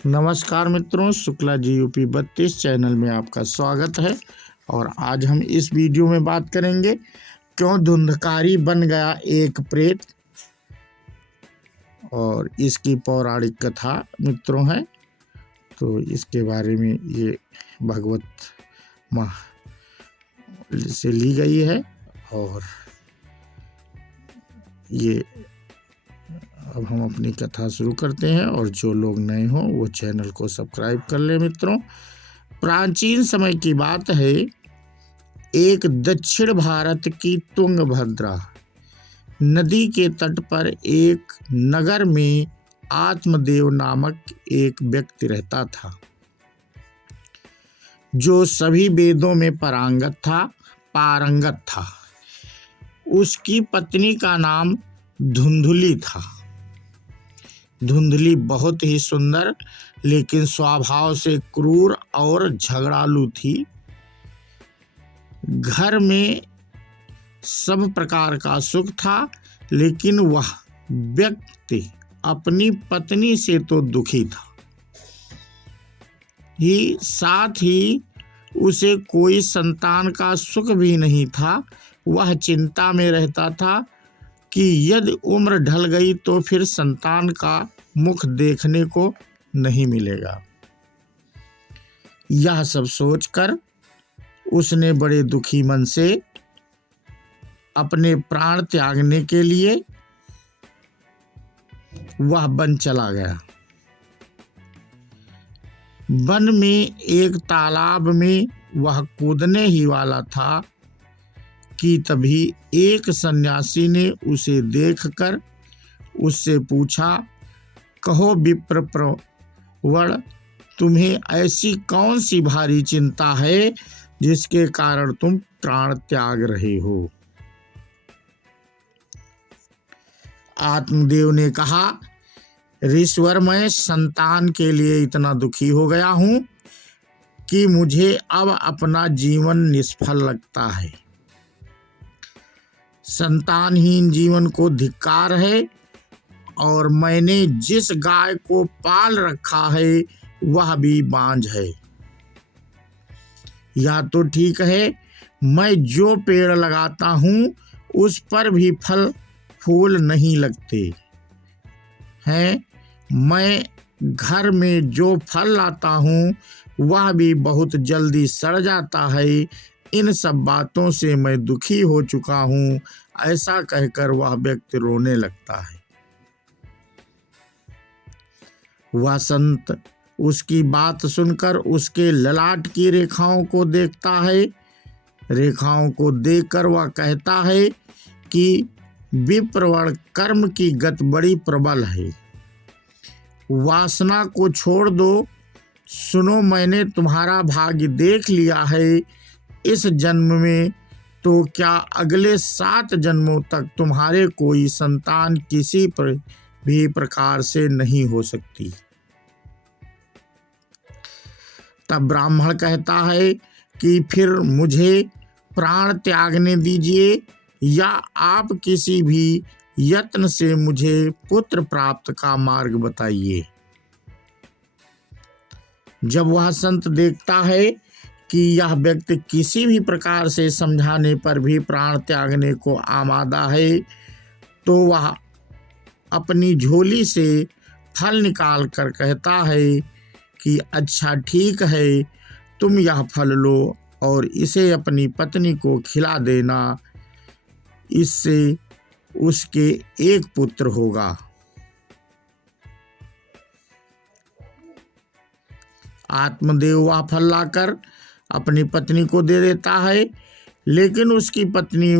नमस्कार मित्रों, Shukla ji UP 32 channel में आपका स्वागत है। और आज हम इस वीडियो में बात करेंगे क्यों धुंधकारी बन गया एक प्रेत, और इसकी पौराणिक कथा मित्रों है। तो इसके बारे में ये भगवत माह से ली गई है। और ये अब हम अपनी कथा शुरू करते हैं, और जो लोग नए हों वो चैनल को सब्सक्राइब कर ले मित्रों। प्राचीन समय की बात है, एक दक्षिण भारत की तुंगभद्रा नदी के तट पर एक नगर में आत्मदेव नामक एक व्यक्ति रहता था, जो सभी वेदों में पारंगत था। उसकी पत्नी का नाम धुंधुली था। धुंधली बहुत ही सुंदर लेकिन स्वभाव से क्रूर और झगड़ालू थी। घर में सब प्रकार का सुख था, लेकिन वह व्यक्ति अपनी पत्नी से तो दुखी था ही, साथ ही उसे कोई संतान का सुख भी नहीं था। वह चिंता में रहता था कि यदि उम्र ढल गई तो फिर संतान का मुख देखने को नहीं मिलेगा। यह सब सोचकर उसने बड़े दुखी मन से अपने प्राण त्यागने के लिए वह वन चला गया। वन में एक तालाब में वह कूदने ही वाला था कि तभी एक सन्यासी ने उसे देखकर उससे पूछा, कहो विप्र प्रवर, तुम्हें ऐसी कौन सी भारी चिंता है जिसके कारण तुम प्राण त्याग रहे हो? आत्मदेव ने कहा, ऋषवर, मैं संतान के लिए इतना दुखी हो गया हूं कि मुझे अब अपना जीवन निष्फल लगता है। संतानहीन जीवन को धिक्कार है, और मैंने जिस गाय को पाल रखा है वह भी बांझ है। या तो ठीक है, मैं जो पेड़ लगाता हूँ उस पर भी फल फूल नहीं लगते हैं। मैं घर में जो फल लाता हूँ वह भी बहुत जल्दी सड़ जाता है। इन सब बातों से मैं दुखी हो चुका हूँ। ऐसा कहकर वह व्यक्ति रोने लगता है। वह संत उसकी बात सुनकर उसके ललाट की रेखाओं को देखता है। रेखाओं को देखकर वह कहता है कि विप्रवण, कर्म की गति बड़ी प्रबल है। वासना को छोड़ दो। सुनो, मैंने तुम्हारा भाग्य देख लिया है। इस जन्म में तो क्या अगले 7 जन्मों तक तुम्हारे कोई संतान किसी पर भी प्रकार से नहीं हो सकती। तब ब्राह्मण कहता है कि फिर मुझे प्राण त्यागने दीजिए, या आप किसी भी यत्न से मुझे पुत्र प्राप्त का मार्ग बताइए। जब वह संत देखता है कि यह व्यक्ति किसी भी प्रकार से समझाने पर भी प्राण त्यागने को आमादा है, तो वह अपनी झोली से फल निकाल कर कहता है कि अच्छा ठीक है, तुम यह फल लो और इसे अपनी पत्नी को खिला देना। इससे उसके एक पुत्र होगा। आत्मदेव वह फल लाकर अपनी पत्नी को दे देता है, लेकिन उसकी पत्नी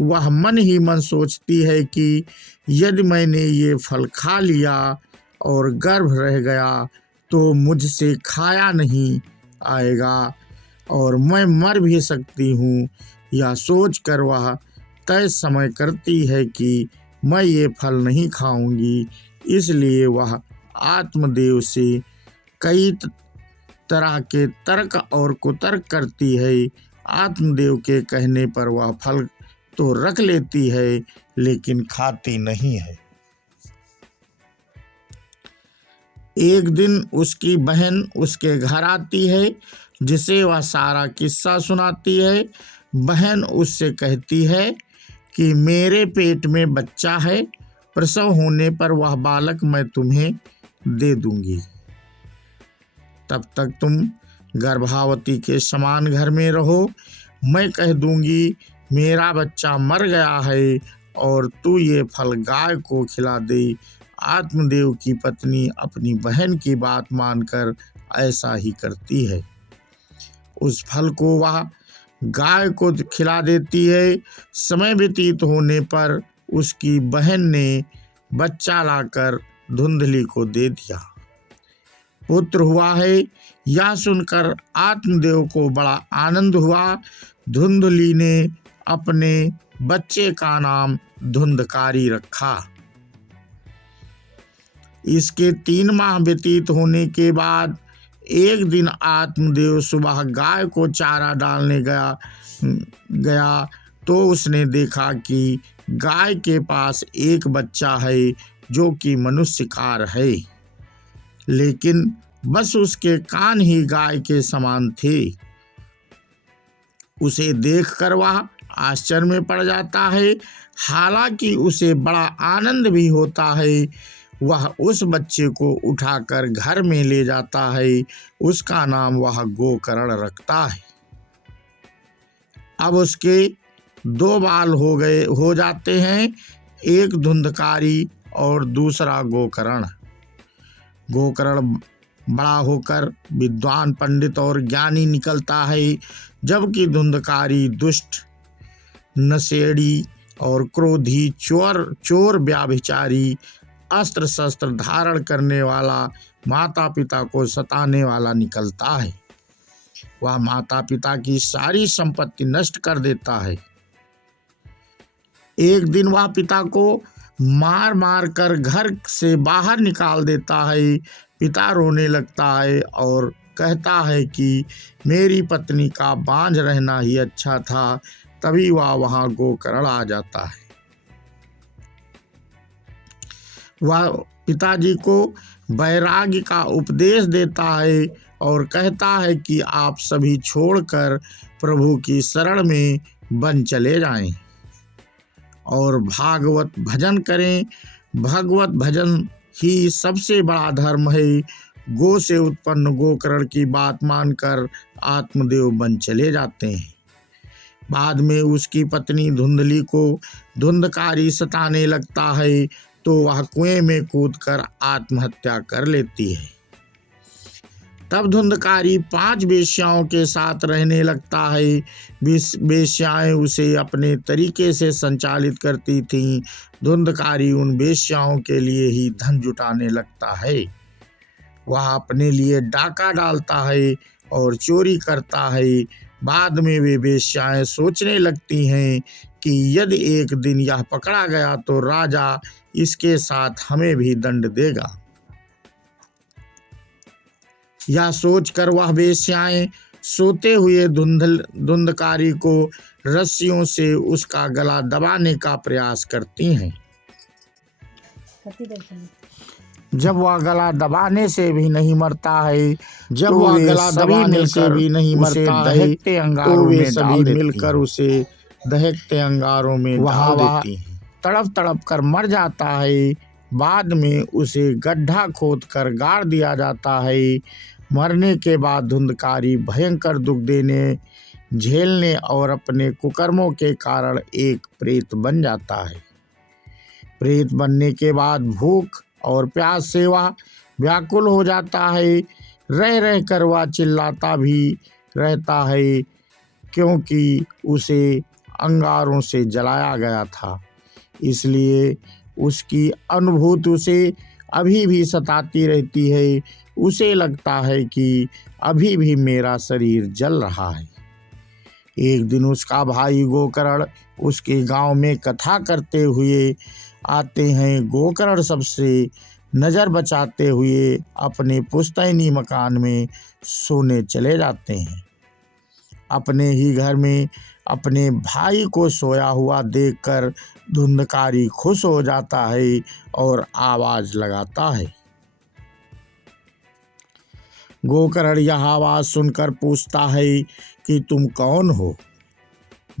वह मन ही मन सोचती है कि यदि मैंने ये फल खा लिया और गर्भ रह गया तो मुझसे खाया नहीं आएगा और मैं मर भी सकती हूँ। यह सोचकर वह तय समय करती है कि मैं ये फल नहीं खाऊंगी। इसलिए वह आत्मदेव से कई तरह के तर्क और कुतर्क करती है। आत्मदेव के कहने पर वह फल तो रख लेती है, लेकिन खाती नहीं है। एक दिन उसकी बहन उसके घर आती है, जिसे वह सारा किस्सा सुनाती है। बहन उससे कहती है कि मेरे पेट में बच्चा है, प्रसव होने पर वह बालक मैं तुम्हें दे दूंगी। तब तक तुम गर्भवती के समान घर में रहो। मैं कह दूंगी मेरा बच्चा मर गया है और तू ये फल गाय को खिला दे। आत्मदेव की पत्नी अपनी बहन की बात मानकर ऐसा ही करती है। उस फल को वह गाय को खिला देती है। समय व्यतीत होने पर उसकी बहन ने बच्चा लाकर धुंधली को दे दिया। पुत्र हुआ है, यह सुनकर आत्मदेव को बड़ा आनंद हुआ। धुंधली ने अपने बच्चे का नाम धुंधकारी रखा। इसके 3 माह व्यतीत होने के बाद एक दिन आत्मदेव सुबह गाय को चारा डालने गया तो उसने देखा कि गाय के पास एक बच्चा है जो कि मनुष्यकार है, लेकिन बस उसके कान ही गाय के समान थे। उसे देखकर वह आश्चर्य में पड़ जाता है। हालांकि उसे बड़ा आनंद भी होता है। वह उस बच्चे को उठाकर घर में ले जाता है। उसका नाम वह गोकर्ण रखता है। अब उसके 2 बाल हो जाते हैं, एक धुंधकारी और दूसरा गोकर्ण। गोकर्ण बड़ा होकर विद्वान, पंडित और ज्ञानी निकलता है, जबकि धुंधकारी दुष्ट, नशेड़ी और क्रोधी, चोर, व्याभिचारी, अस्त्र शस्त्र धारण करने वाला, माता पिता को सताने वाला निकलता है। वह माता पिता की सारी संपत्ति नष्ट कर देता है। एक दिन वह पिता को मार मार कर घर से बाहर निकाल देता है। पिता रोने लगता है और कहता है कि मेरी पत्नी का बांझ रहना ही अच्छा था। तभी वह वहां गोकर्ण आ जाता है। वह पिताजी को वैराग्य का उपदेश देता है और कहता है कि आप सभी छोड़कर प्रभु की शरण में बन चले जाएं और भागवत भजन करें। भगवत भजन ही सबसे बड़ा धर्म है। गो से उत्पन्न गोकर्ण की बात मानकर आत्मदेव बन चले जाते हैं। बाद में उसकी पत्नी धुंधली को धुंधकारी सताने लगता है तो वह कुएं में कूदकर आत्महत्या कर लेती है। तब धुंधकारी 5 वेश्याओं के साथ रहने लगता है। वेश्याएं उसे अपने तरीके से संचालित करती थीं। धुंधकारी उन वेश्याओं के लिए ही धन जुटाने लगता है। वह अपने लिए डाका डालता है और चोरी करता है। बाद में वे वेश्याएं सोचने लगती हैं कि यदि एक दिन यह पकड़ा गया तो राजा इसके साथ हमें भी दंड देगा। यह सोचकर वह वेश्याएं सोते हुए धुंधकारी को रस्सियों से उसका गला दबाने का प्रयास करती हैं। जब वह गला दबाने से भी नहीं मरता है, तो दहकते अंगारों में सभी मिलकर उसे दहकते अंगारों में डाल देती हैं। तड़प तड़प कर मर जाता है। बाद में उसे गड्ढा खोदकर गाड़ दिया जाता है। मरने के बाद धुंधकारी भयंकर दुख झेलने और अपने कुकर्मों के कारण एक प्रेत बन जाता है। प्रेत बनने के बाद भूख और प्यास से वह व्याकुल हो जाता है। रह रह कर वह चिल्लाता भी रहता है, क्योंकि उसे अंगारों से जलाया गया था। इसलिए उसकी अनुभूति उसे अभी भी सताती रहती है। उसे लगता है कि अभी भी मेरा शरीर जल रहा है। एक दिन उसका भाई गोकर्ण उसके गांव में कथा करते हुए आते हैं। गोकर्ण सबसे नज़र बचाते हुए अपने पुश्तैनी मकान में सोने चले जाते हैं। अपने ही घर में अपने भाई को सोया हुआ देखकर धुंधकारी खुश हो जाता है और आवाज़ लगाता है, गोकर्ण यह आवाज सुनकर पूछता है कि तुम कौन हो।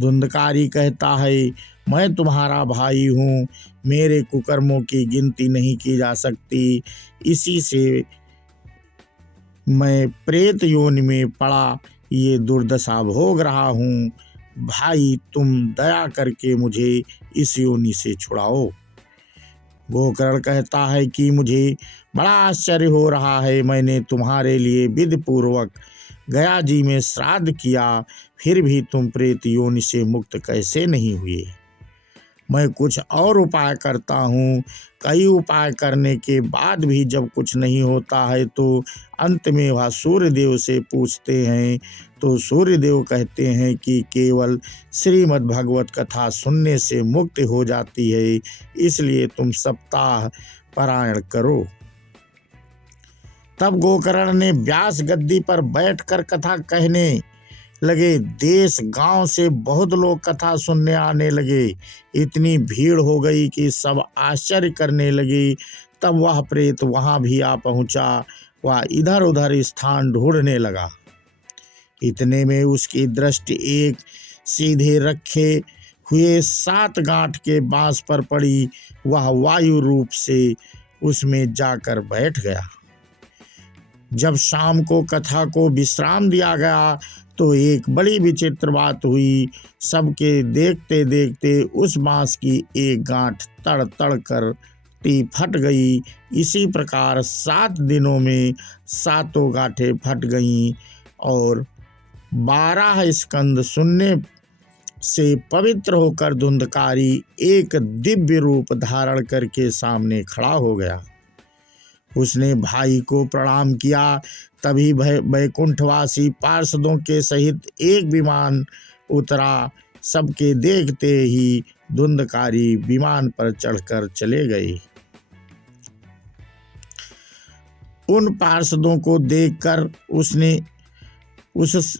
धुंधकारी कहता है, मैं तुम्हारा भाई हूँ, मेरे कुकर्मों की गिनती नहीं की जा सकती, इसी से मैं प्रेत योनि में पड़ा ये दुर्दशा भोग रहा हूँ। भाई, तुम दया करके मुझे इस योनि से छुड़ाओ। गोकर्ण कहता है कि मुझे बड़ा आश्चर्य हो रहा है, मैंने तुम्हारे लिए विधि पूर्वक गया जी में श्राद्ध किया, फिर भी तुम प्रेत योनि से मुक्त कैसे नहीं हुए। मैं कुछ और उपाय करता हूँ। कई उपाय करने के बाद भी जब कुछ नहीं होता है तो अंत में वह सूर्यदेव से पूछते हैं, तो सूर्यदेव कहते हैं कि केवल श्रीमद् भगवत कथा सुनने से मुक्ति हो जाती है, इसलिए तुम सप्ताह पारायण करो। तब गोकर्ण ने व्यास गद्दी पर बैठकर कथा कहने लगे। देश गांव से बहुत लोग कथा सुनने आने लगे। इतनी भीड़ हो गई कि सब आश्चर्य करने लगे। तब वह प्रेत वहां भी आ पहुंचा। वह इधर उधर स्थान ढूंढने लगा। इतने में उसकी दृष्टि एक सीधे रखे हुए 7 गांठ के बांस पर पड़ी। वह वायु रूप से उसमें जाकर बैठ गया। जब शाम को कथा को विश्राम दिया गया तो एक बड़ी विचित्र बात हुई। सबके देखते देखते उस बांस की एक गांठ तड़ तड़ कर फट गई। इसी प्रकार 7 दिनों में 7 गांठें फट गईं और 12 स्कंद सुनने से पवित्र होकर धुंधकारी एक दिव्य रूप धारण करके सामने खड़ा हो गया। उसने भाई को प्रणाम किया। तभी वैकुंठवासी पार्षदों के सहित एक विमान उतरा। सबके देखते ही धुंधकारी विमान पर चढ़कर चले गए। उन पार्षदों को देखकर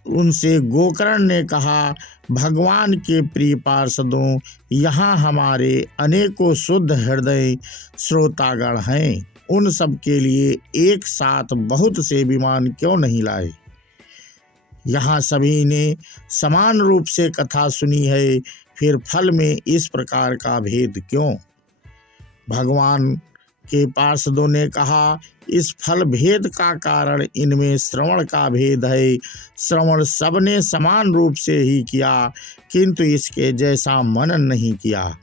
उनसे गोकर्ण ने कहा, भगवान के प्रिय पार्षदों, यहाँ हमारे अनेकों शुद्ध हृदय श्रोतागण हैं। उन सब के लिए एक साथ बहुत से विमान क्यों नहीं लाए। यहाँ सभी ने समान रूप से कथा सुनी है, फिर फल में इस प्रकार का भेद क्यों। भगवान के पार्षदों ने कहा, इस फल भेद का कारण इनमें श्रवण का भेद है। श्रवण सबने समान रूप से ही किया, किंतु इसके जैसा मनन नहीं किया।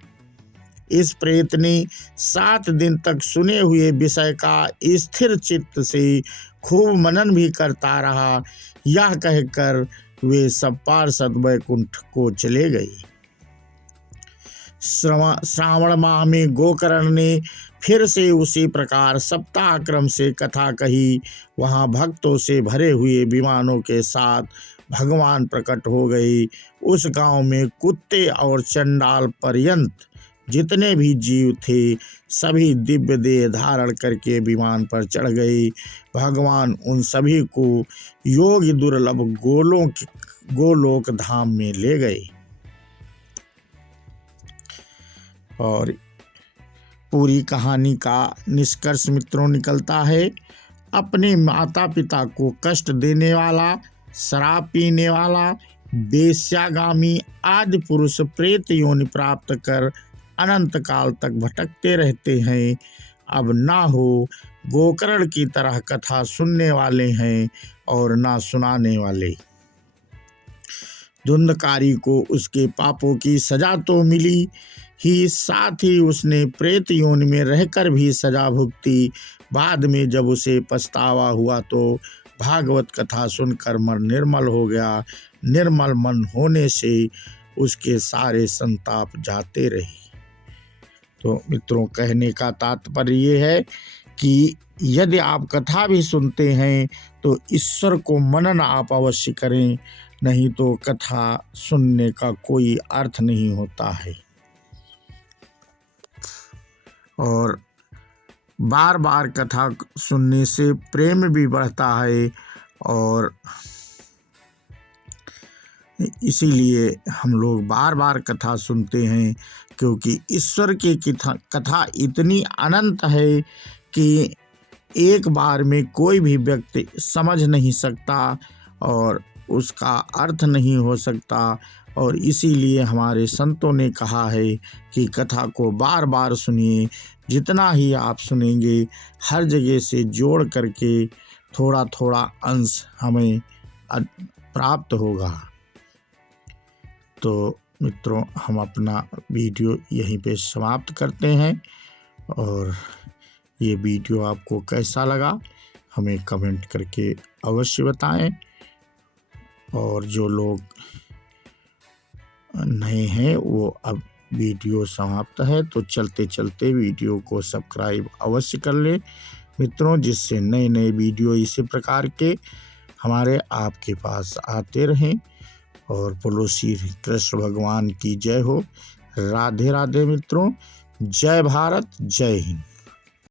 इस प्रेत ने 7 दिन तक सुने हुए विषय का स्थिर चित्त से खूब मनन भी करता रहा। यह कहकर वे सब पार्षद वैकुंठ को चले गए। श्रावण माह में गोकर्ण ने फिर से उसी प्रकार सप्ताह क्रम से कथा कही। वहां भक्तों से भरे हुए विमानों के साथ भगवान प्रकट हो गए। उस गांव में कुत्ते और चंडाल पर्यंत जितने भी जीव थे सभी दिव्य देह धारण करके विमान पर चढ़ गए। भगवान उन सभी को योग दुर्लभ गोलोक धाम में ले गए। और पूरी कहानी का निष्कर्ष मित्रों निकलता है, अपने माता पिता को कष्ट देने वाला, शराब पीने वाला, वेश्यागामी आदि पुरुष प्रेत योनि प्राप्त कर अनंत काल तक भटकते रहते हैं। अब ना हो गोकर्ण की तरह कथा सुनने वाले हैं और ना सुनाने वाले। धुंधकारी को उसके पापों की सजा तो मिली ही, साथ ही उसने प्रेत योनि में रहकर भी सजा भुगती। बाद में जब उसे पछतावा हुआ तो भागवत कथा सुनकर मन निर्मल हो गया। निर्मल मन होने से उसके सारे संताप जाते रहे। तो मित्रों, कहने का तात्पर्य ये है कि यदि आप कथा भी सुनते हैं तो ईश्वर को मनन आप अवश्य करें, नहीं तो कथा सुनने का कोई अर्थ नहीं होता है। और बार बार कथा सुनने से प्रेम भी बढ़ता है और इसीलिए हम लोग बार बार कथा सुनते हैं, क्योंकि ईश्वर की कथा इतनी अनंत है कि एक बार में कोई भी व्यक्ति समझ नहीं सकता और उसका अर्थ नहीं हो सकता। और इसीलिए हमारे संतों ने कहा है कि कथा को बार बार सुनिए। जितना ही आप सुनेंगे हर जगह से जोड़ करके थोड़ा थोड़ा अंश हमें प्राप्त होगा। तो मित्रों, हम अपना वीडियो यहीं पे समाप्त करते हैं। और ये वीडियो आपको कैसा लगा हमें कमेंट करके अवश्य बताएं। और जो लोग नए हैं वो अब वीडियो समाप्त है तो चलते चलते वीडियो को सब्सक्राइब अवश्य कर ले मित्रों, जिससे नए नए वीडियो इसी प्रकार के हमारे आपके पास आते रहें। और बोलो श्री कृष्ण भगवान की जय हो। राधे राधे मित्रों। जय भारत, जय हिंद।